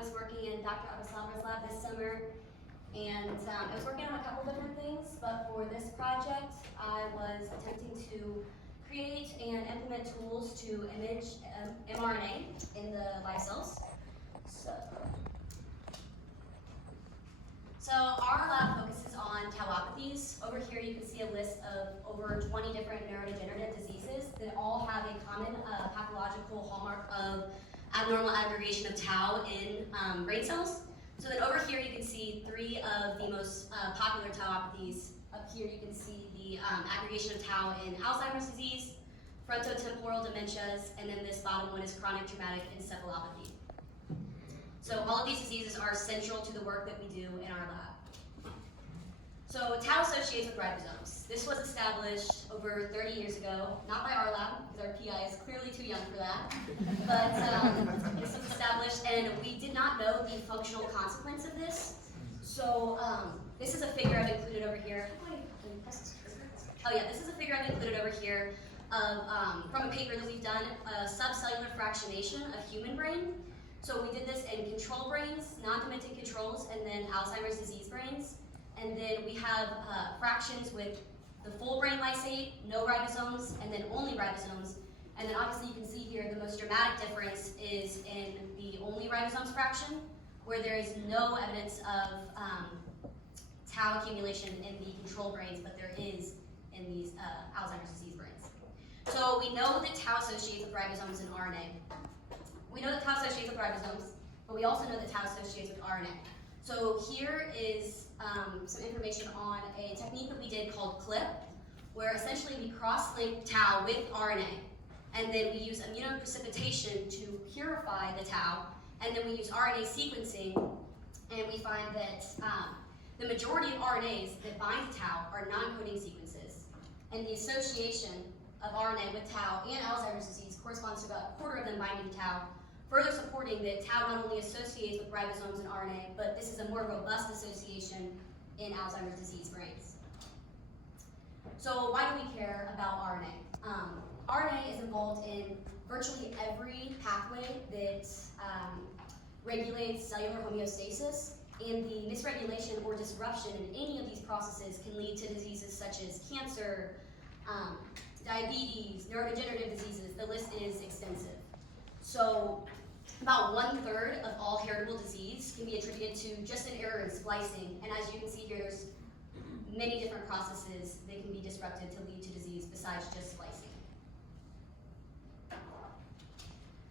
was working in Dr. Abasabra's lab this summer, and I was working on a couple different things, but for this project, I was attempting to create and implement tools to image mRNA in the live cells. So our lab focuses on tauopathies. Over here you can see a list of over 20 different neurodegenerative diseases that all have a common pathological hallmark of abnormal aggregation of tau in brain cells. So then over here you can see 3 of the most popular tauopathies. Up here you can see the aggregation of tau in Alzheimer's disease, frontotemporal dementias, and then this bottom one is chronic traumatic encephalopathy. So all of these diseases are central to the work that we do in our lab. So tau associates with ribosomes. This was established over 30 years ago, not by our lab, because our PI is clearly too young for that, but this was established, and we did not know the functional consequence of this. So this is a figure I've included over here. Oh yeah, this is a figure I've included over here of, from a paper that we've done, subcellular fractionation of human brain. So we did this in control brains, non-demented controls, and then Alzheimer's disease brains. And then we have fractions with the full brain lysate, no ribosomes, and then only ribosomes. And then obviously you can see here the most dramatic difference is in the only ribosomes fraction, where there is no evidence of tau accumulation in the control brains, but there is in these Alzheimer's disease brains. So we know that tau associates with ribosomes and RNA. We know that tau associates with ribosomes, but we also know that tau associates with RNA. So here is some information on a technique that we did called CLIP, where essentially we cross-link tau with RNA, and then we use immunoprecipitation to purify the tau, and then we use RNA sequencing, and we find that the majority of RNAs that bind to tau are non-coding sequences, and the association of RNA with tau and Alzheimer's disease corresponds to about a quarter of them binding to tau, further supporting that tau not only associates with ribosomes and RNA, but this is a more robust association in Alzheimer's disease brains. So why do we care about RNA? RNA is involved in virtually every pathway that regulates cellular homeostasis, and the misregulation or disruption in any of these processes can lead to diseases such as cancer, diabetes, neurodegenerative diseases. The list is extensive. So about 1/3 of all heritable disease can be attributed to just an error in splicing. And as you can see here, there's many different processes that can be disrupted to lead to disease besides just splicing.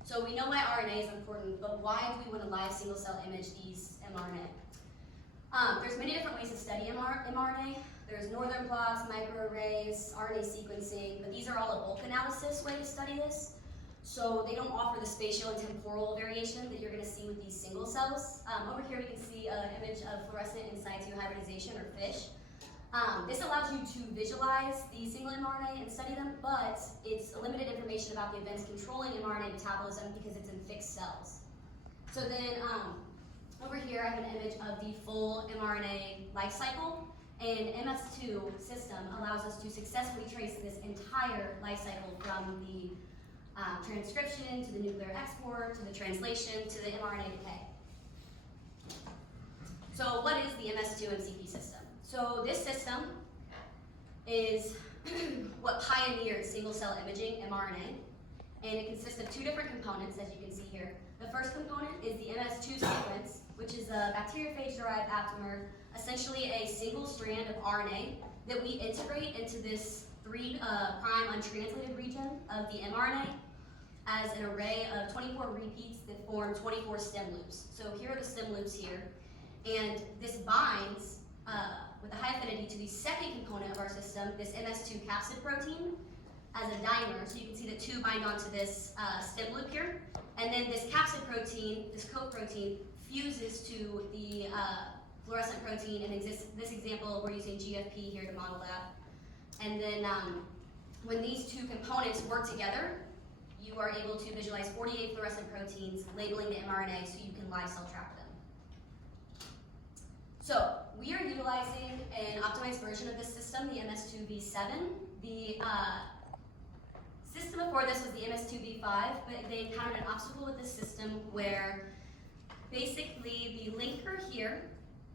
So we know why RNA is important, but why do we want to live single cell image these mRNA? There's many different ways to study mRNA. There's northern plots, microarrays, RNA sequencing, but these are all a bulk analysis way to study this. So they don't offer the spatial and temporal variation that you're going to see with these single cells. Over here we can see an image of fluorescent in situ hybridization, or FISH. This allows you to visualize the single mRNA and study them, but it's limited information about the events controlling mRNA metabolism because it's in fixed cells. So then over here I have an image of the full mRNA life cycle, and MS2 system allows us to successfully trace this entire life cycle from the transcription to the nuclear export to the translation to the mRNA decay. So what is the MS2 MCP system? So this system is what pioneered single cell imaging mRNA, and it consists of 2 different components, as you can see here. The first component is the MS2 sequence, which is a bacteriophage-derived aptamer, essentially a single strand of RNA that we integrate into this 3' untranslated region of the mRNA as an array of 24 repeats that form 24 stem loops. So here are the stem loops here, and this binds with a high affinity to the second component of our system, this MS2 capsid protein, as a dimer. So you can see the 2 bind onto this stem loop here, and then this capsid protein, this co-protein, fuses to the fluorescent protein, and in this example we're using GFP here to model that. And then when these 2 components work together, you are able to visualize 48 fluorescent proteins labeling the mRNA so you can live cell trap them. So we are utilizing an optimized version of this system, the MS2 V7. The system before this was the MS2 V5, but they encountered an obstacle with this system where basically the linker here,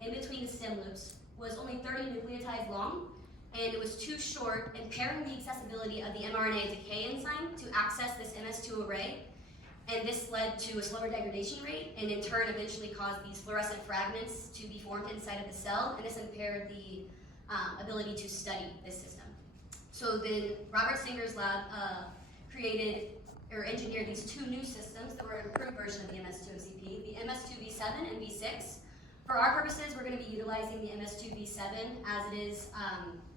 in between the stem loops, was only 30 nucleotides long, and it was too short, impairing the accessibility of the mRNA decay enzyme to access this MS2 array, and this led to a slower degradation rate, and in turn eventually caused these fluorescent fragments to be formed inside of the cell, and this impaired the ability to study this system. So then Robert Singer's lab created or engineered these two new systems that were an improved version of the MS2 MCP, the MS2 V7 and V6. For our purposes, we're going to be utilizing the MS2 V7 as it is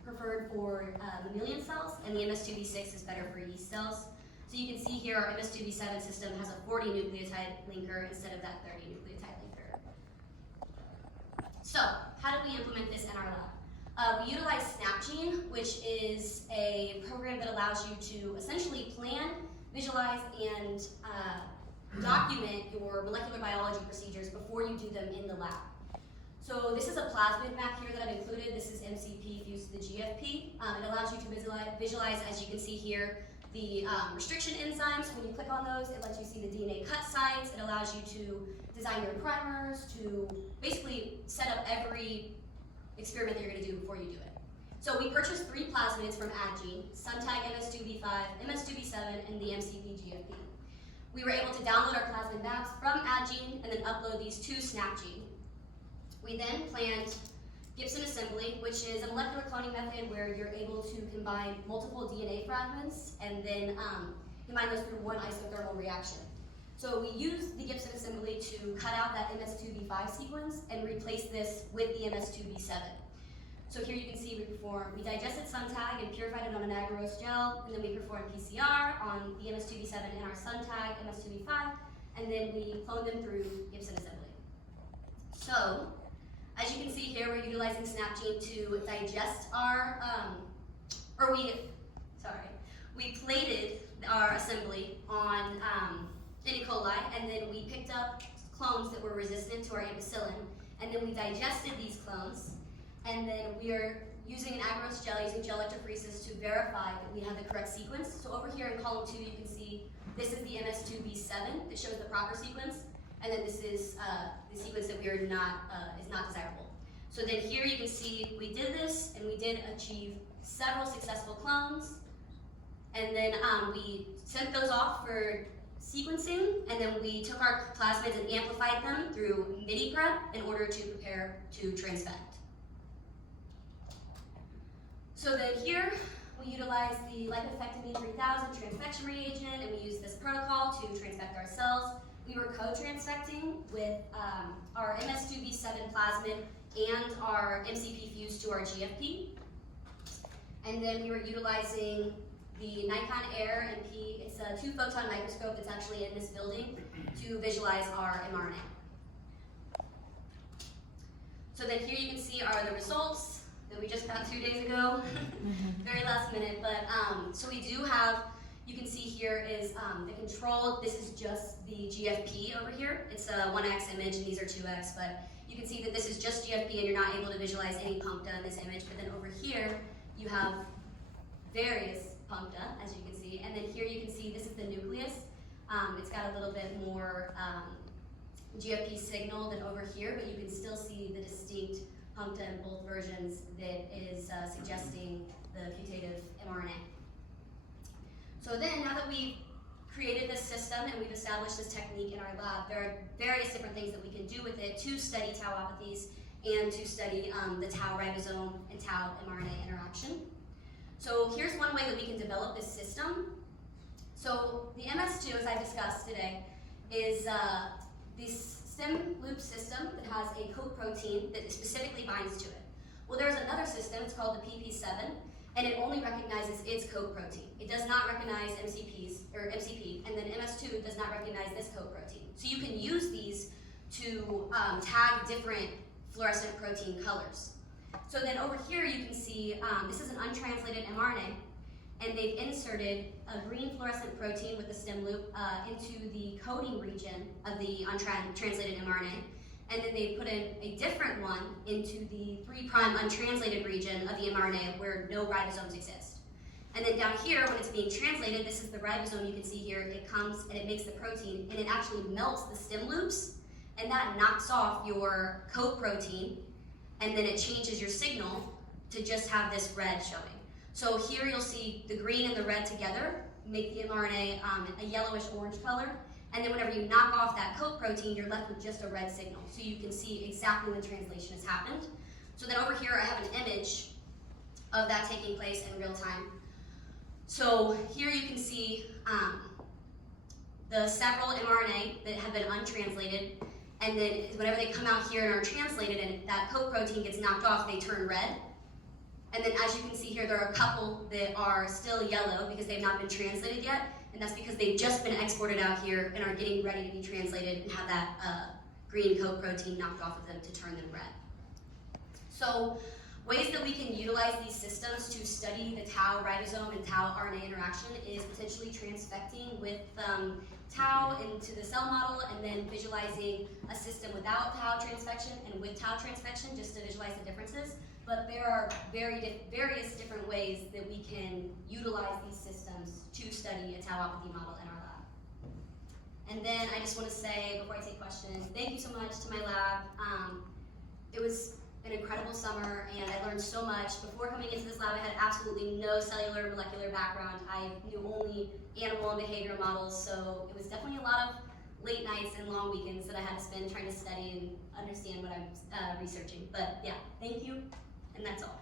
preferred for mammalian cells, and the MS2 V6 is better for yeast cells. So you can see here our MS2 V7 system has a 40 nucleotide linker instead of that 30 nucleotide linker. So, how do we implement this in our lab? We utilize SnapGene, which is a program that allows you to essentially plan, visualize, and document your molecular biology procedures before you do them in the lab. So this is a plasmid map here that I've included. This is MCP fused to the GFP. It allows you to visualize, as you can see here, the restriction enzymes. When you click on those, it lets you see the DNA cut sites. It allows you to design your primers, to basically set up every experiment that you're going to do before you do it. So we purchased 3 plasmids from AdGene, Suntag MS2 V5, MS2 V7, and the MCP GFP. We were able to download our plasmid maps from AdGene and then upload these to SnapGene. We then planned Gibson assembly, which is a molecular cloning method where you're able to combine multiple DNA fragments and then combine those through one isothermal reaction. So we used the Gibson assembly to cut out that MS2 V5 sequence and replace this with the MS2 V7. So here you can see we digested Suntag and purified it on an agarose gel, and then we performed PCR on the MS2 V7 and our Suntag MS2 V5, and then we cloned them through Gibson assembly. So, as you can see here, we're utilizing SnapGene to digest our, we plated our assembly on E. coli, and then we picked up clones that were resistant to our ampicillin, and then we digested these clones, and then we are using an agarose gel, using gel electrophoresis to verify that we have the correct sequence. So over here in column 2, you can see this is the MS2 V7 that shows the proper sequence, and then this is the sequence that we are is not desirable. So then here you can see we did this, and we did achieve several successful clones, and then we sent those off for sequencing, and then we took our plasmids and amplified them through MIDI prep in order to prepare to transfect. So then here we utilize the lipofectamine 3000 transfection reagent, and we use this protocol to transfect our cells. We were co-transfecting with our MS2 V7 plasmid and our MCP fused to our GFP. And then we were utilizing the Nikon Air and P, it's a 2-photon microscope that's actually in this building, to visualize our mRNA. So then here you can see are the results that we just got 2 days ago, very last minute, but so we do have, you can see here is the control. This is just the GFP over here. It's a 1x image and these are 2x, but you can see that this is just GFP and you're not able to visualize any puncta in this image, but then over here you have various puncta, as you can see, and then here you can see this is the nucleus. It's got a little bit more GFP signal than over here, but you can still see the distinct puncta in both versions that is suggesting the putative mRNA. So then, now that we've created this system and we've established this technique in our lab, there are various different things that we can do with it to study tauopathies and to study the tau ribosome and tau mRNA interaction. So here's one way that we can develop this system. So the MS2, as I discussed today, is this stem loop system that has a coat protein that specifically binds to it. Well, there's another system, it's called the PP7, and it only recognizes its coat protein. It does not recognize MCP, and then MS2 does not recognize this coat protein. So you can use these to tag different fluorescent protein colors. So then over here you can see this is an untranslated mRNA, and they've inserted a green fluorescent protein with the stem loop into the coding region of the untranslated mRNA, and then they put in a different one into the 3' untranslated region of the mRNA where no ribosomes exist. And then down here, when it's being translated, this is the ribosome you can see here, it comes and it makes the protein, and it actually melts the stem loops, and that knocks off your coat protein, and then it changes your signal to just have this red showing. So here you'll see the green and the red together make the mRNA a yellowish orange color, and then whenever you knock off that coat protein, you're left with just a red signal. So you can see exactly when translation has happened. So then over here I have an image of that taking place in real time. So here you can see the several mRNA that have been untranslated, and then whenever they come out here and are translated and that coat protein gets knocked off, they turn red. And then as you can see here, there are a couple that are still yellow because they've not been translated yet, and that's because they've just been exported out here and are getting ready to be translated and have that green coat protein knocked off of them to turn them red. So ways that we can utilize these systems to study the tau ribosome and tau RNA interaction is potentially transfecting with tau into the cell model, and then visualizing a system without tau transfection and with tau transfection just to visualize the differences. But there are various different ways that we can utilize these systems to study a tauopathy model in our lab. And then I just want to say, before I take questions, thank you so much to my lab. It was an incredible summer, and I learned so much. Before coming into this lab, I had absolutely no cellular molecular background. I knew only animal and behavioral models, so it was definitely a lot of late nights and long weekends that I had to spend trying to study and understand what I'm researching. But yeah, thank you, and that's all.